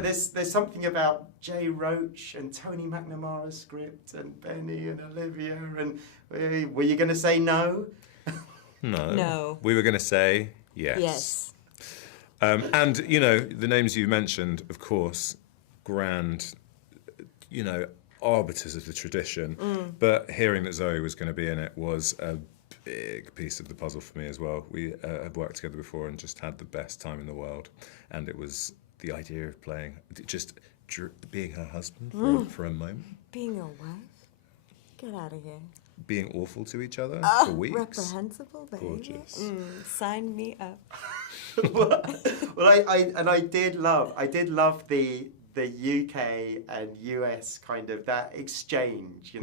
there's something about Jay Roach and Tony McNamara's script and Benny and Olivia, and were you going to say no? No. We were going to say yes. Yes. And, the names you mentioned, of course, grand, arbiters of the tradition. But hearing that Zoë was going to be in it was a big piece of the puzzle for me as well. We have worked together before and just had the best time in the world. And it was the idea of playing, just being her husband for a moment. Being a wife? Get out of here. Being awful to each other for weeks. Reprehensible behavior. Gorgeous. Sign me up. I did love the UK and US kind of that exchange.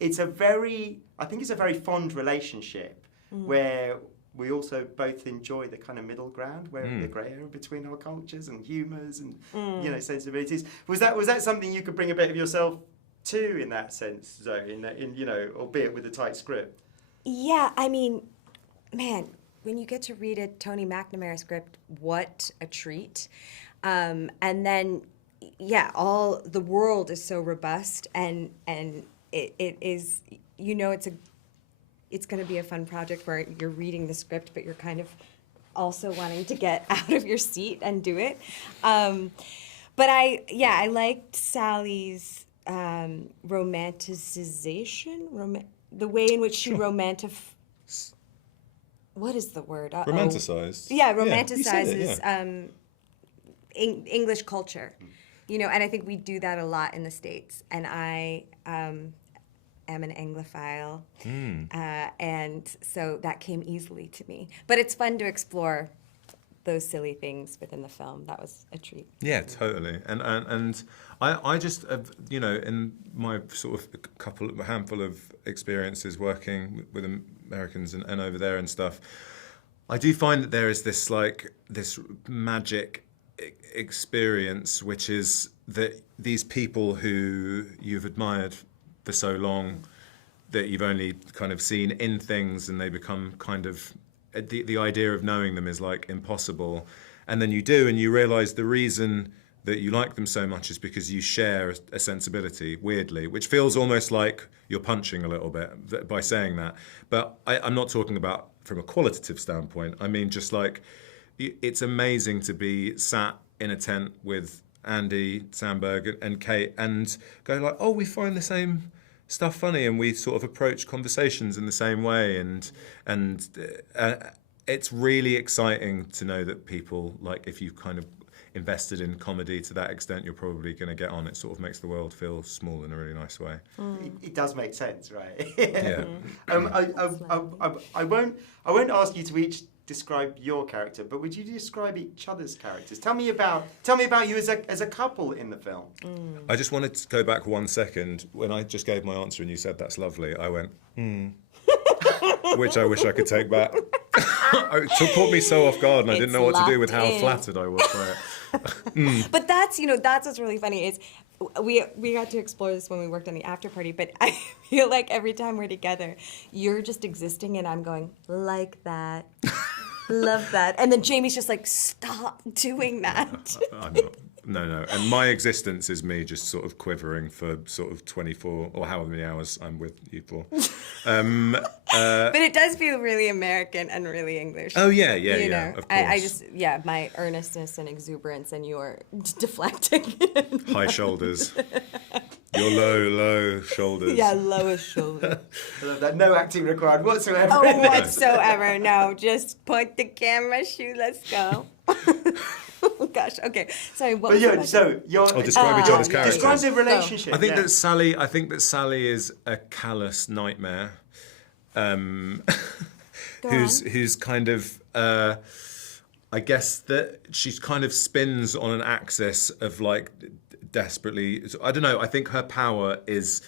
It's a very fond relationship where we also both enjoy the kind of middle ground, where the grey area between our cultures and humours and sensibilities. Was that something you could bring a bit of yourself to in that sense, Zoe? Albeit with a tight script. Yeah, I mean, man, when you get to read a Tony McNamara script, what a treat! And then, all the world is so robust, and it is, it's going to be a fun project where you're reading the script, but you're kind of also wanting to get out of your seat and do it. But I liked Sally's romanticization, the way in which she what is the word? Romanticized. Yeah, romanticizes English culture, and I think we do that a lot in the States. And I am an Anglophile, and so that came easily to me. But it's fun to explore those silly things within the film. That was a treat. Yeah, totally. And I just, in my sort of handful of experiences working with Americans and over there and stuff, I do find that there is this magic experience, which is that these people who you've admired for so long, that you've only kind of seen in things, and they become kind of, the idea of knowing them is like impossible. And then you do, and you realise the reason that you like them so much is because you share a sensibility, weirdly, which feels almost like you're punching a little bit by saying that. But I'm not talking about from a qualitative standpoint. I mean, just like, it's amazing to be sat in a tent with Andy Samberg and Kate and go like, oh, we find the same stuff funny, and we sort of approach conversations in the same way, and it's really exciting to know that people, like, if you kind of invested in comedy to that extent, you're probably going to get on. It sort of makes the world feel small in a really nice way. It does make sense, right? Yeah. I won't ask you to each describe your character, but would you describe each other's characters? Tell me about you as a couple in the film. I just wanted to go back 1 second. When I just gave my answer and you said that's lovely, I went, which I wish I could take back. It caught me so off guard, and I didn't know what to do with how flattered I was by it. But that's what's really funny is we got to explore this when we worked on the after party, but I feel like every time we're together, you're just existing and I'm going, like that. Love that. And then Jamie's just like, stop doing that. I'm not. No. And my existence is me just sort of quivering for sort of 24 or however many hours I'm with you for. But it does feel really American and really English. Oh, yeah, of course. I just, my earnestness and exuberance and your deflecting. High shoulders. Your low shoulders. Yeah, lowest shoulder. I love that. No acting required whatsoever. Oh, whatsoever. No, just point the camera, shoot, let's go. Oh, gosh. Okay. Sorry. What was describe each other's characters. Describe the relationship. I think that Sally is a callous nightmare. Who's kind of I guess that she kind of spins on an axis of like desperately. I don't know. I think her power is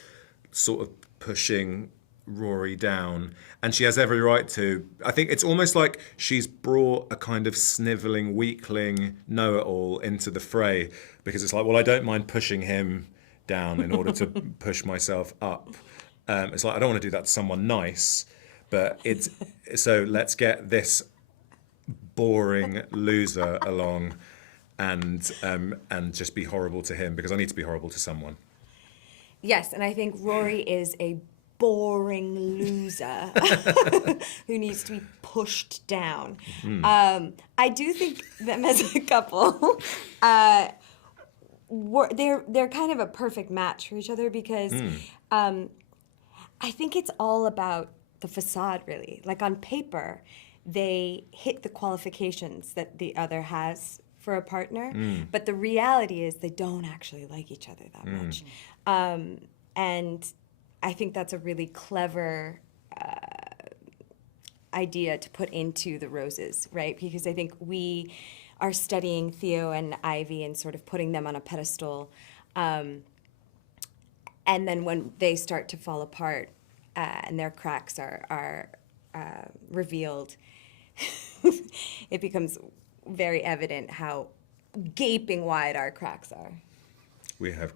sort of pushing Rory down, and she has every right to. I think it's almost like she's brought a kind of snivelling weakling know-it-all into the fray, because it's like, well, I don't mind pushing him down in order to push myself up. It's like, I don't want to do that to someone nice, but so let's get this boring loser along. and just be horrible to him because I need to be horrible to someone. Yes, and I think Rory is a boring loser who needs to be pushed down. I do think them as a couple, they're kind of a perfect match for each other because I think it's all about the facade, really. Like on paper, they hit the qualifications that the other has for a partner, but the reality is they don't actually like each other that much. And I think that's a really clever idea to put into the roses, right? Because I think we are studying Theo and Ivy and sort of putting them on a pedestal. And then when they start to fall apart and their cracks are revealed, it becomes very evident how gaping wide our cracks are. We have,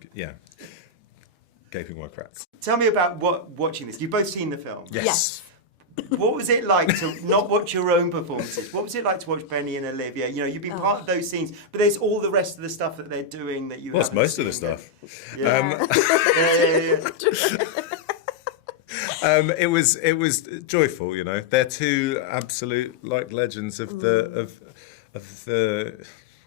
gaping wide cracks. Tell me about watching this. You've both seen the film. Yes. What was it like to not watch your own performances? What was it like to watch Benny and Olivia? You know, you've been part of those scenes, but there's all the rest of the stuff that they're doing that you Well, it's haven't most of the seen. stuff. Yeah. It was joyful, you know. They're two absolute like legends of the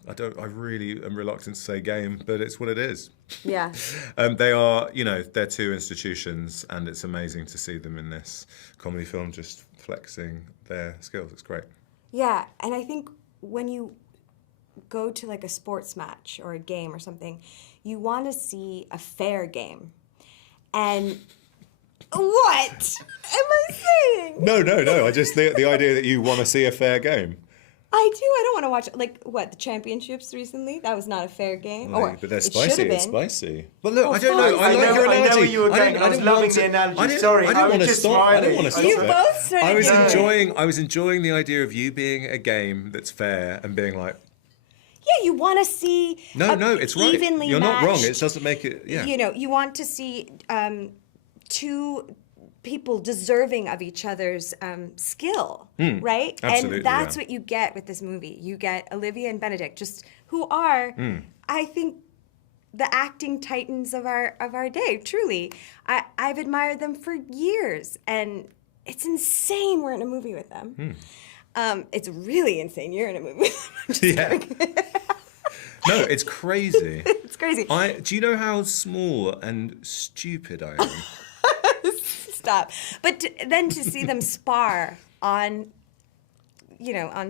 I really am reluctant to say game, but it's what it is. Yeah. They are, you know, they're two institutions, and it's amazing to see them in this comedy film just flexing their skills. It's great. Yeah, and I think when you go to like a sports match or a game or something, you want to see a fair game. And what am I saying? No. I just the idea that you want to see a fair game. I do. I don't want to watch like the championships recently. That was not a fair game. Well, Or but they're it spicy. should have It's been. spicy. But look, Oh, I don't know. fine. I like your analogy. I know where you were going. I was didn't loving want the to- analogy. I didn't- Sorry, I I didn't was want to just stop. I didn't smiling. want to stop You it. both started I was doing it. enjoying the idea of you being a game that's fair and being like, Yeah, you want to see no, it's right. evenly You're not wrong. matched. It doesn't make it. Yeah. You know, you want to see two people deserving of each other's skill, right? absolutely, And that's yeah. what you get with this movie. You get Olivia and Benedict, just who are, I think, the acting titans of our day. Truly, I've admired them for years, and it's insane we're in a movie with them. It's really insane you're in a movie with them. I'm just Yeah. kidding. No, it's crazy. It's crazy. Do you know how small and stupid I am? Stop. But then to see them spar on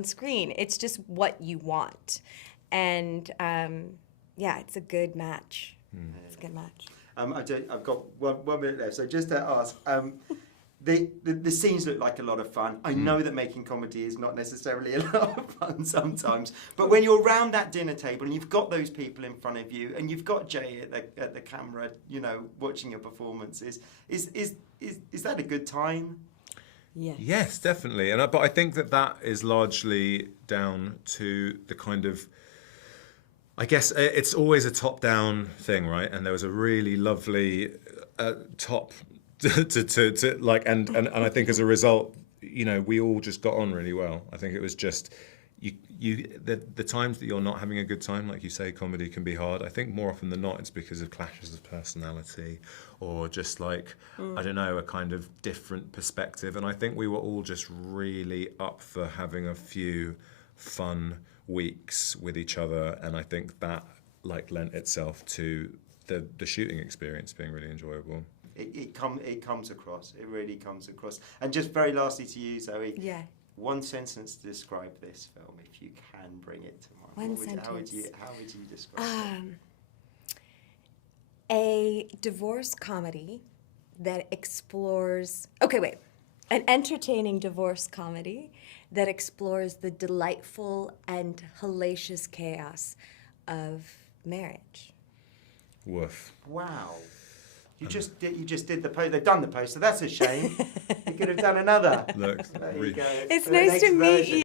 screen, it's just what you want. And it's a good match. It's a good match. I've got 1 minute left, so just to ask, the scenes look like a lot of fun. I know that making comedy is not necessarily a lot of fun sometimes, but when you're around that dinner table and you've got those people in front of you and you've got Jay at the camera, you know, watching your performances, is that a good time? Yes. Yes, definitely. But I think that is largely down to the kind of, I guess it's always a top-down thing, right? And there was a really lovely top to like, and I think as a result, you know, we all just got on really well. I think it was just the times that you're not having a good time, like you say, comedy can be hard. I think more often than not, it's because of clashes of personality or just like, I don't know, a kind of different perspective. And I think we were all just really up for having a few fun weeks with each other. And I think that like lent itself to the shooting experience being really enjoyable. It comes across. It really comes across. And just very lastly to you, Zoe. Yeah. One sentence to describe this film, if you can bring it to mind. How would you describe it? A divorce comedy that explores... An entertaining divorce comedy that explores the delightful and hellacious chaos of marriage. Woof. Wow. You just did the post. They've done the poster. That's a shame. You could have done another. Look, There you go. It's For the nice next to meet version. you.